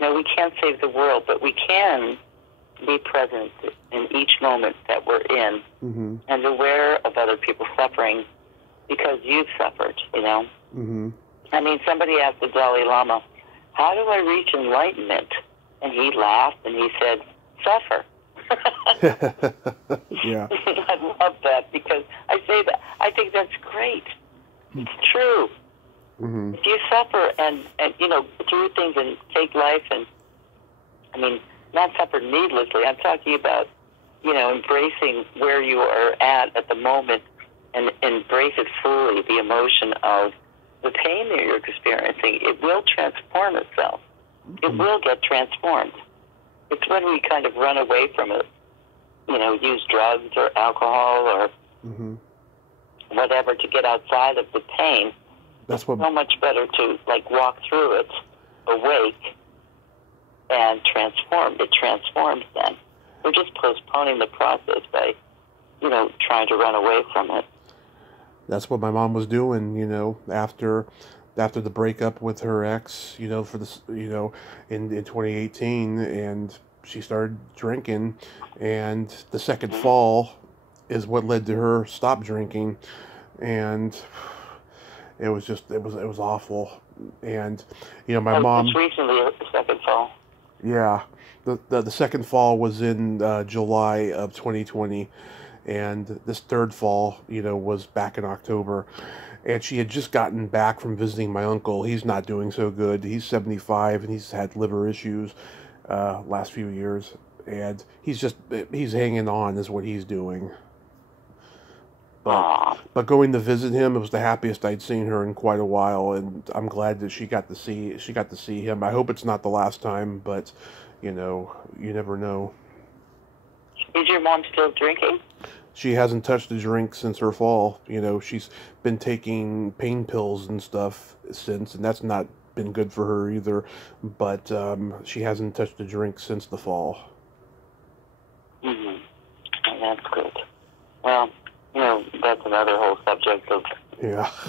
We can't save the world, but we can be present in each moment that we're in, mm-hmm. and aware of other people's suffering because you've suffered, Mm-hmm. I mean, somebody asked the Dalai Lama, how do I reach enlightenment? And he laughed and he said, suffer. Yeah. I love that because I say that. I think that's great. It's true. Mm-hmm. If you suffer and do things and take life and, not suffer needlessly. I'm talking about, embracing where you are at the moment and embrace it fully, the emotion of the pain that you're experiencing. It will transform itself. Mm-hmm. It will get transformed. It's when we kind of run away from it, use drugs or alcohol or mm-hmm. whatever to get outside of the pain. That's what. So much better to walk through it, awake, and transform. It transforms then. We're just postponing the process by, trying to run away from it. That's what my mom was doing, after the breakup with her ex, for this, in 2018, and she started drinking, and the second fall is what led to her stop drinking, and it was awful. And my mom Just recently, the second fall. Yeah, the second fall was in July of 2020, and this third fall, was back in October. And she had just gotten back from visiting my uncle. He's not doing so good. He's 75, and he's had liver issues last few years. And he's hanging on is what he's doing. But going to visit him, it was the happiest I'd seen her in quite a while, and I'm glad that she got to see him. I hope it's not the last time, but you never know. Is your mom still drinking? She hasn't touched a drink since her fall. She's been taking pain pills and stuff since, and that's not been good for her either. But she hasn't touched a drink since the fall. Mm-hmm. Oh, that's good. Well, that's another whole subject of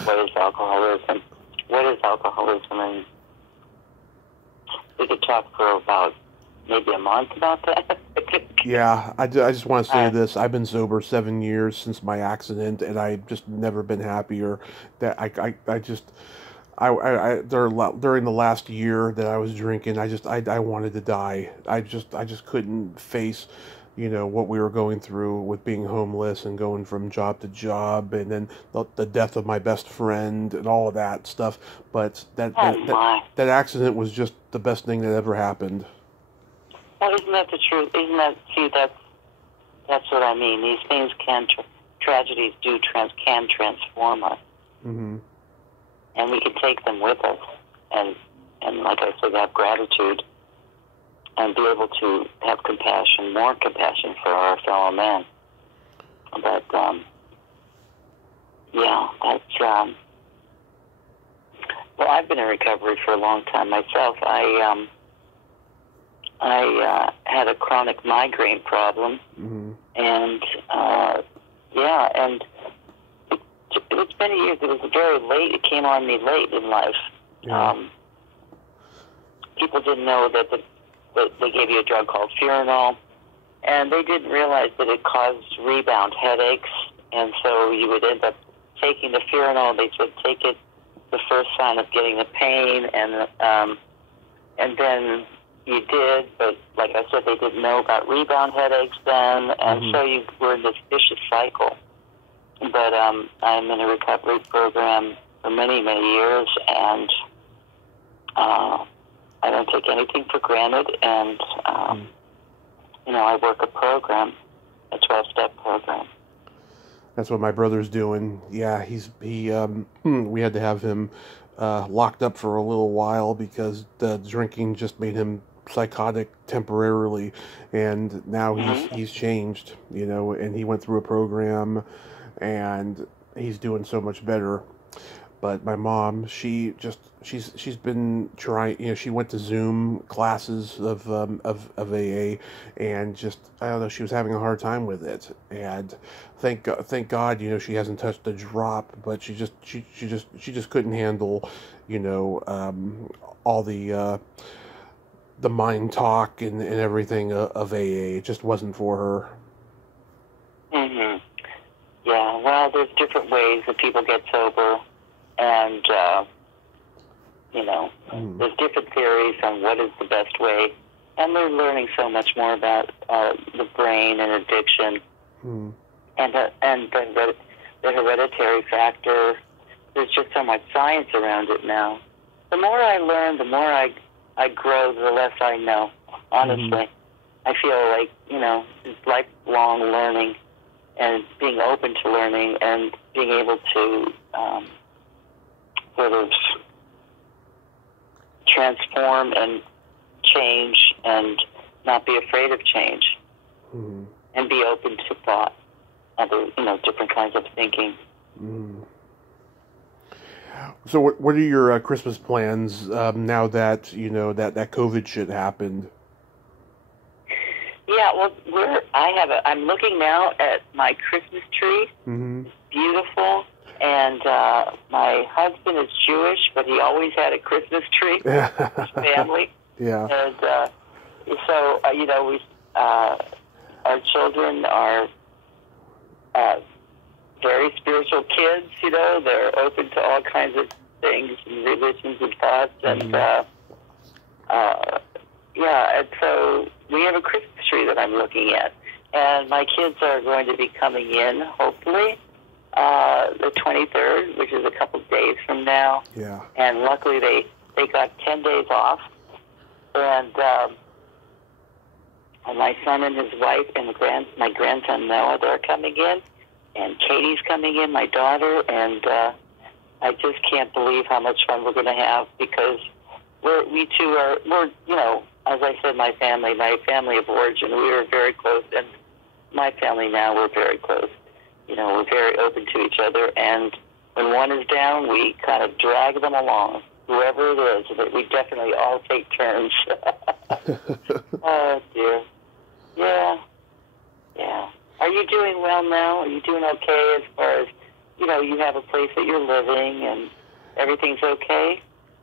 what is alcoholism. What is alcoholism? And we could talk for about maybe a month about that. Yeah, I just want to say this. I've been sober 7 years since my accident, and I've just never been happier. That during the last year that I was drinking, I wanted to die. I just couldn't face what we were going through with being homeless and going from job to job, and then the death of my best friend and all of that stuff. But that accident was just the best thing that ever happened. Well, isn't that the truth? Isn't that, that's what I mean. These things tragedies can transform us. Mm-hmm. And we can take them with us. And like I said, have gratitude and be able to have compassion, more compassion for our fellow man. But, that's, well, I've been in recovery for a long time myself. I had a chronic migraine problem, mm-hmm. and it's many years. It was very late. It came on me late in life. Yeah. People didn't know that they gave you a drug called Furanol, and they didn't realize that it caused rebound headaches, and so you would end up taking the Furanol. They said take it the first sign of getting the pain, and then you did, but like I said, they didn't know about rebound headaches then, and mm-hmm. so you were in this vicious cycle. But I'm in a recovery program for many, many years, and I don't take anything for granted, and, I work a program, a 12-step program. That's what my brother's doing. Yeah, we had to have him locked up for a little while because the drinking just made him psychotic temporarily, and now he's changed, and he went through a program, and he's doing so much better. But my mom, she's been trying. She went to Zoom classes of AA, and just, I don't know, she was having a hard time with it. And thank God, she hasn't touched a drop. But she just couldn't handle, all the mind talk and everything of AA. It just wasn't for her. Mhm. Yeah. Well, there's different ways that people get sober. And, there's different theories on what is the best way. And they're learning so much more about the brain and addiction. And the hereditary factor. There's just so much science around it now. The more I learn, the more I grow, the less I know, honestly. I feel like, it's lifelong learning and being open to learning and being able to sort of transform and change and not be afraid of change and be open to thought, other, different kinds of thinking. So what are your Christmas plans now that, that COVID shit happened? Yeah, well, I'm looking now at my Christmas tree. It's beautiful. And my husband is Jewish, but he always had a Christmas tree for his family. Yeah. And so, our children are very spiritual kids, They're open to all kinds of things and religions and thoughts. And, and so we have a Christmas tree that I'm looking at. And my kids are going to be coming in, hopefully, the 23rd, which is a couple of days from now. Yeah. And luckily they got 10 days off. And my son and his wife and my grandson Noah, they're coming in. And Katie's coming in, my daughter. And I just can't believe how much fun we're going to have because we're, as I said, my family of origin, we were very close. And my family now, we're very close. We're very open to each other, and when one is down, we kind of drag them along, whoever it is, but we definitely all take turns. Oh, dear. Yeah. Are you doing well now? Are you doing okay as far as, you have a place that you're living and everything's okay?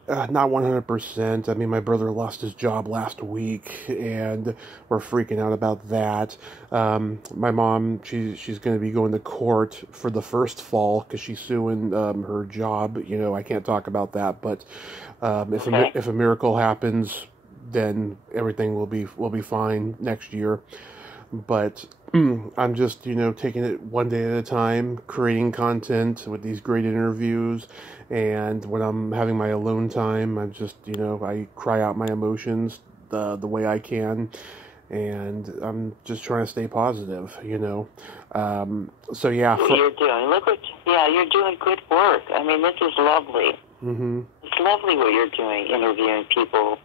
Not 100%. I mean, my brother lost his job last week, and we're freaking out about that. My mom, she's going to be going to court for the first fall because she's suing her job. I can't talk about that, but if a miracle happens, then everything will be fine next year. But I'm just, taking it one day at a time, creating content with these great interviews. And when I'm having my alone time, I'm just, I cry out my emotions the way I can. And I'm just trying to stay positive, So, yeah. You're doing good work. I mean, this is lovely. It's lovely what you're doing, interviewing people,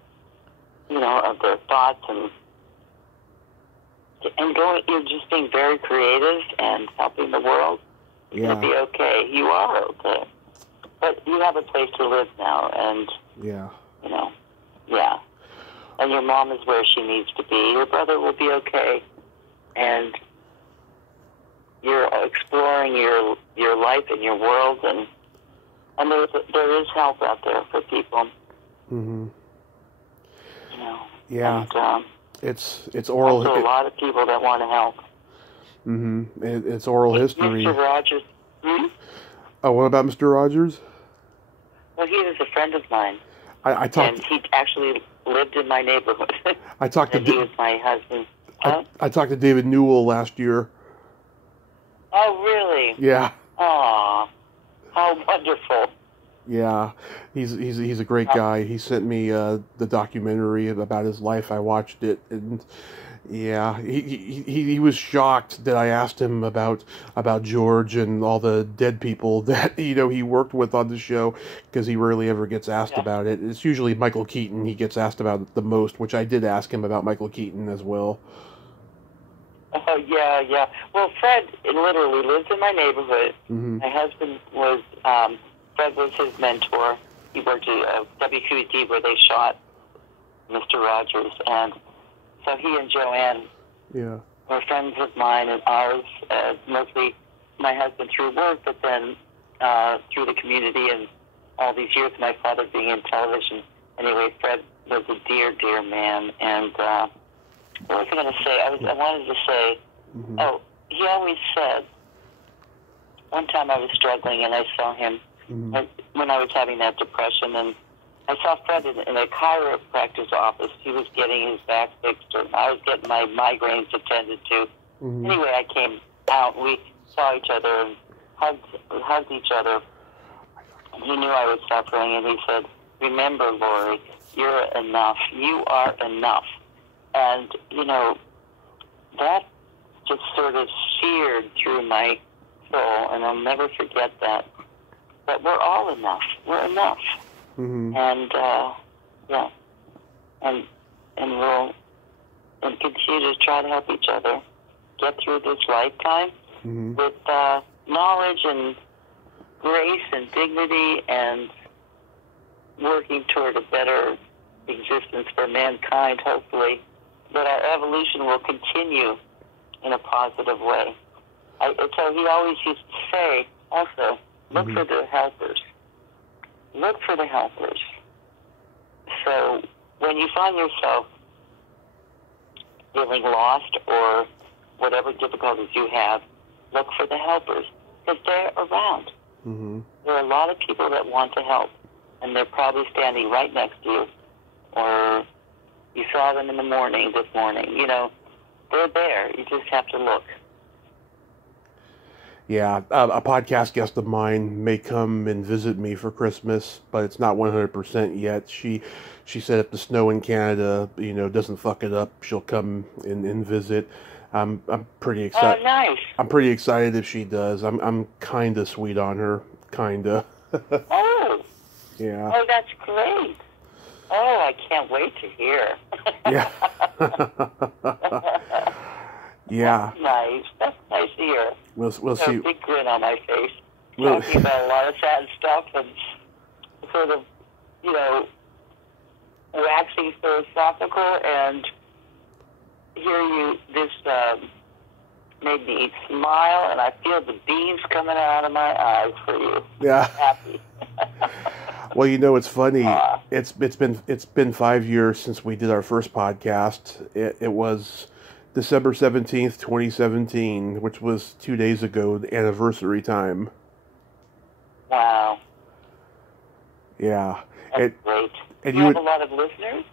of their thoughts and you're just being very creative and helping the world. You're going to be okay. You are okay. But you have a place to live now, and, and your mom is where she needs to be. Your brother will be okay, and you're exploring your life and your world, and there is help out there for people. Yeah. And, it's oral. There's a lot of people that want to help. It's oral history. Mr. Rogers. Oh, what about Mr. Rogers? Well, he was a friend of mine. I talked. And he actually lived in my neighborhood. I talked to. He was my husband. Huh? I talked to David Newell last year. Oh, really? Yeah. Aw, how wonderful. Yeah, he's a great guy. He sent me the documentary about his life. I watched it, and yeah, he was shocked that I asked him about George and all the dead people that he worked with on the show, because he rarely ever gets asked about it. It's usually Michael Keaton he gets asked about the most, which I did ask him about Michael Keaton as well. Oh, yeah. Well, Fred literally lives in my neighborhood. Mm-hmm. My husband was, Fred was his mentor. He worked at WQED where they shot Mr. Rogers. And so he and Joanne were friends of mine and ours, mostly my husband through work, but then through the community and all these years, my father being in television. Anyway, Fred was a dear, dear man. And what was I going to say? I wanted to say, he always said, one time I was struggling and I saw him when I was having that depression, and I saw Fred in a chiropractor's office. He was getting his back fixed, and I was getting my migraines attended to. Anyway, I came out, we saw each other and hugged each other, and he knew I was suffering, and he said, "Remember, Lori, you're enough. You are enough." And, that just sort of seared through my soul, and I'll never forget that. But we're all enough. We're enough. And, and we'll continue to try to help each other get through this lifetime with knowledge and grace and dignity, and working toward a better existence for mankind, hopefully, that our evolution will continue in a positive way. So he always used to say, also, look for the helpers. Look for the helpers. So when you find yourself feeling lost or whatever difficulties you have, look for the helpers, because they're around. There are a lot of people that want to help, and they're probably standing right next to you, or you saw them in the morning this morning. They're there. You just have to look. Yeah, a podcast guest of mine may come and visit me for Christmas, but it's not 100% yet. She said if the snow in Canada, doesn't fuck it up, she'll come and visit. I'm pretty excited. Oh, nice. I'm pretty excited if she does. I'm kind of sweet on her, kinda. Oh. Yeah. Oh, that's great. Oh, I can't wait to hear. Yeah. Yeah. That's nice. That's nice to hear. We'll see. A big grin on my face. Talking about a lot of sad stuff and sort of, waxing philosophical, and hear you, this made me smile, and I feel the beams coming out of my eyes for you. Yeah. I'm happy. Well, it's funny. It's been 5 years since we did our first podcast. It was December 17th, 2017, which was 2 days ago, the anniversary time. Wow. Yeah. That's great. And you have a lot of listeners?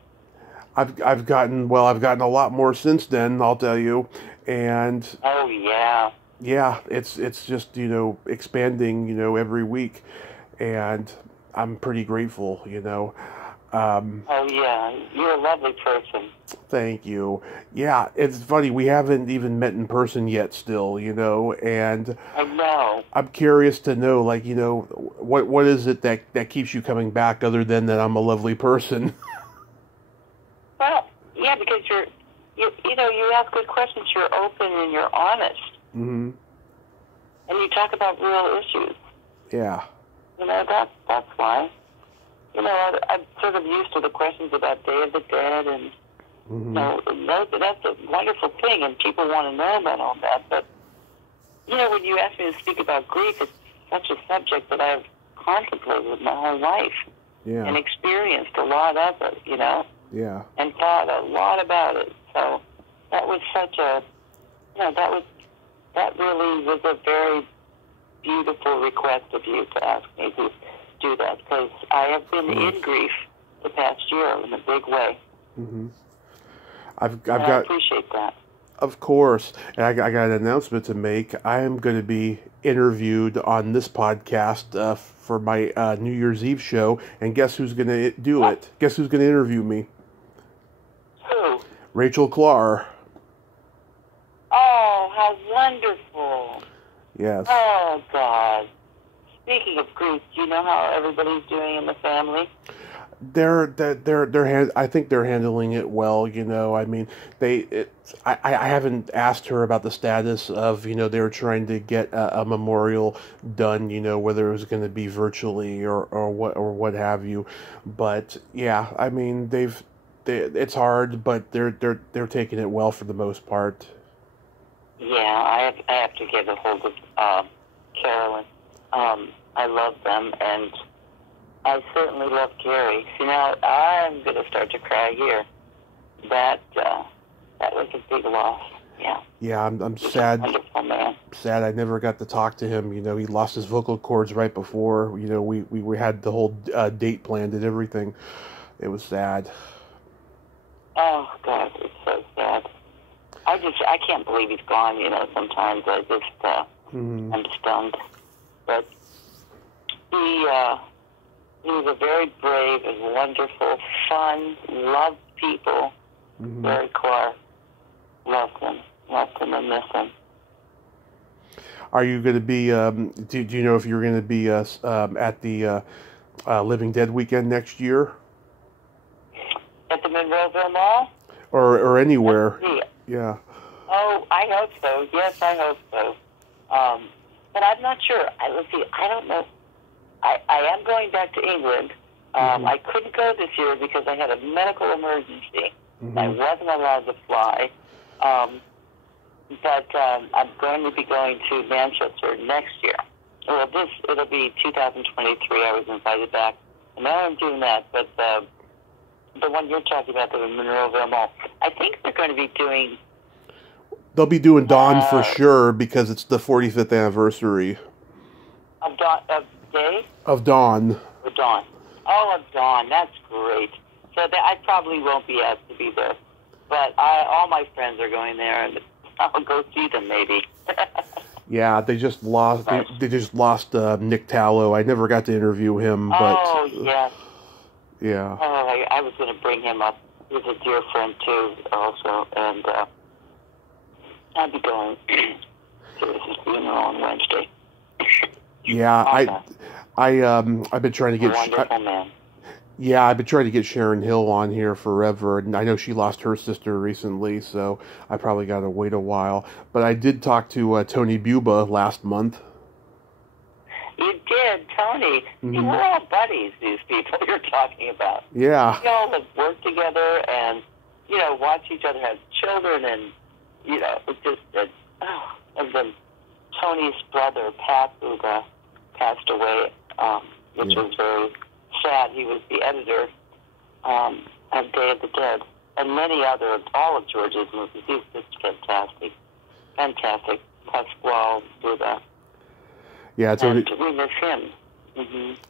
I've gotten a lot more since then, I'll tell you. And oh yeah. Yeah, it's just, expanding, every week, and I'm pretty grateful, oh yeah, you're a lovely person. Thank you. Yeah, it's funny, we haven't even met in person yet still, and I know. I'm curious to know, what is it that keeps you coming back, other than that I'm a lovely person? Well, yeah, because you ask good questions, you're open and you're honest. And you talk about real issues. Yeah. That's why. I'm sort of used to the questions about Day of the Dead, and that's a wonderful thing, and people want to know about all that. But when you ask me to speak about grief, it's such a subject that I've contemplated my whole life, and experienced a lot of it. And thought a lot about it. So that was such a, that really was a very beautiful request of you to ask me to do that, because I have been in grief the past year in a big way. I've I appreciate that. Of course. And I got an announcement to make. I am going to be interviewed on this podcast for my New Year's Eve show. And guess who's going to do it? Guess who's going to interview me? Who? Rachel Clark. Oh, how wonderful. Yes. Oh, God. Speaking of grief, do you know how everybody's doing in the family? I think they're handling it well. I mean, I haven't asked her about the status of, they were trying to get a memorial done, whether it was going to be virtually or what have you. But yeah, I mean, it's hard, but they're taking it well for the most part. Yeah, I have to get a hold of Carolyn. I love them, and I certainly love Gary. See, now I'm going to start to cry here. That was a big loss. Yeah. Yeah, I'm sad. Wonderful man. Sad I never got to talk to him. He lost his vocal cords right before. We had the whole date planned and everything. It was sad. Oh God, it's so sad. I can't believe he's gone. Sometimes I just I'm stunned. But he was a very brave and wonderful, fun, loved people. Larry Clark. Loved him and miss him. Are you going to be, do you know if you're going to be at the Living Dead weekend next year? At the Monroeville Mall? Or anywhere. Yeah. Oh, I hope so. Yes, I hope so. But I'm not sure. Let's see, I don't know. I am going back to England. I couldn't go this year because I had a medical emergency. I wasn't allowed to fly. But I'm going to be going to Manchester next year. Well, it'll be 2023. I was invited back. And now I'm doing that. But the one you're talking about, the Monroeville Mall, I think they're going to be doing... They'll be doing Dawn for sure because it's the 45th anniversary. Of Dawn? Of Day? Of Dawn. Of Dawn. Oh, of Dawn. That's great. So I probably won't be asked to be there. But all my friends are going there, and I'll go see them maybe. Yeah, they just lost. They just lost Nick Tallow. I never got to interview him, but oh yes, yeah. Oh, I was going to bring him up. He's a dear friend too, also, and I'll be going to his funeral on Wednesday. Yeah, I've been trying to get. Wonderful man. Yeah, I've been trying to get Sharon Hill on here forever, and I know she lost her sister recently, so I probably got to wait a while. But I did talk to Tony Buba last month. You did, Tony. We're all buddies, these people you're talking about. Yeah. We all have worked together and, watch each other have children and, it's just, and then Tony's brother, Pat Buba, passed away, which was very sad. He was the editor of Day of the Dead and many other, all of George's movies. He's just fantastic. Fantastic. Pasquale Buba. Yeah, Tony. And we miss him.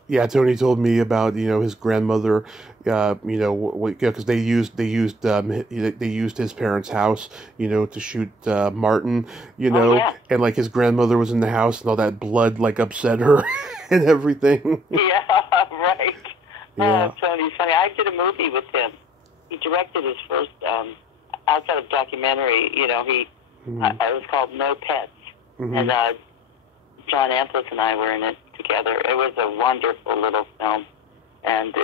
Yeah, Tony told me about his grandmother, because they used his parents' house, to shoot Martin, and like his grandmother was in the house and all that blood like upset her and everything. Yeah, right. Yeah. Oh, Tony's funny. I did a movie with him. He directed his first outside of documentary. It was called No Pets, and John Amplis and I were in it together. It was a wonderful little film, and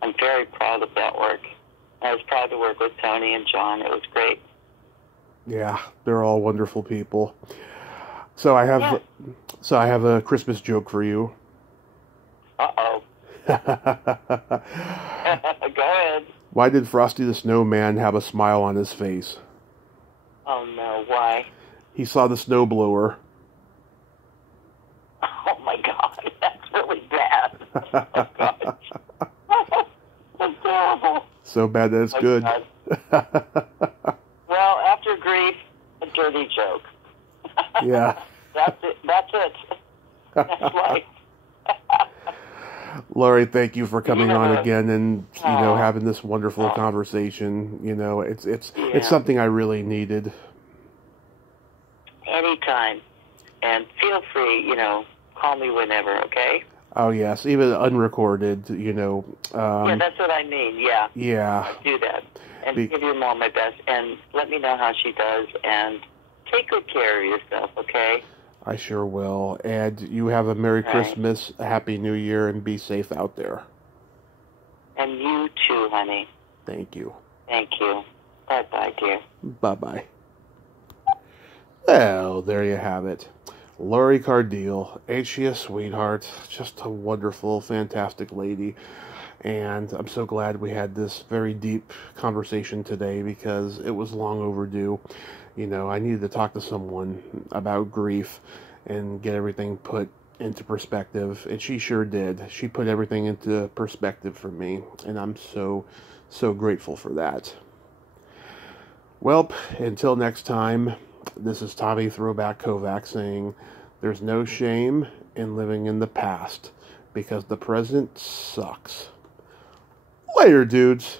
I'm very proud of that work. I was proud to work with Tony and John. It was great. Yeah, they're all wonderful people. So I have a Christmas joke for you. Uh-oh. Go ahead. Why did Frosty the Snowman have a smile on his face? Oh no, why? He saw the snowblower. Oh my God, that's really bad. Oh gosh. That's terrible. So bad that it's good. Well, after grief, a dirty joke. Yeah. That's it. That's life. Lori, thank you for coming on Yeah. again and, having this wonderful conversation. It's something I really needed. Anytime. And feel free, call me whenever, okay? Oh, yes, even unrecorded, yeah, that's what I mean, yeah. Yeah. I'll do that. And give your mom my best. And let me know how she does. And take good care of yourself, okay? I sure will. And you have a Merry Christmas, a Happy New Year, and be safe out there. And you too, honey. Thank you. Thank you. Bye-bye, dear. Bye-bye. Well, there you have it. Lori Cardille. Ain't she a sweetheart? Just a wonderful, fantastic lady. And I'm so glad we had this very deep conversation today because it was long overdue. I needed to talk to someone about grief and get everything put into perspective. And she sure did. She put everything into perspective for me. And I'm so, so grateful for that. Well, until next time, this is Tommy Throwback Kovac saying, there's no shame in living in the past because the present sucks. Later, dudes.